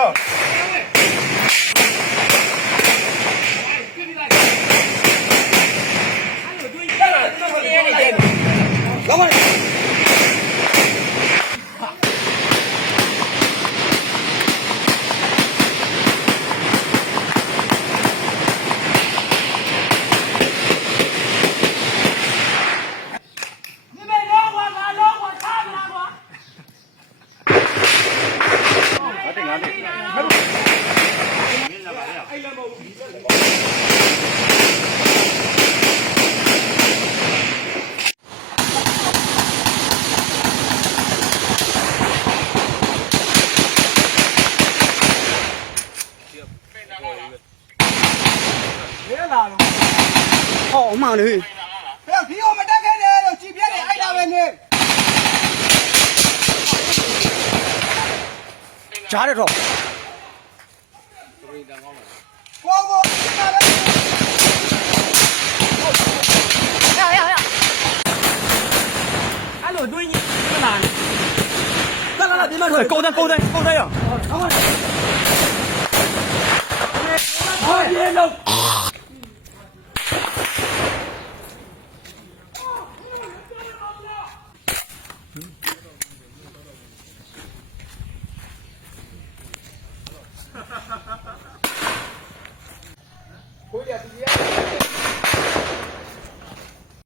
야 Come on. ဟောအမှန်လေ ဘယ်ဒီကိုမတက်ခဲ့တယ်လို့ကြည်ပြက်နေအိုက်တာပဲနေ ကြားရတော့ 哎，我对你这哪里？来来来，别乱说，勾灯勾灯勾灯呀！哎，别弄！Ha ha ha. Julia,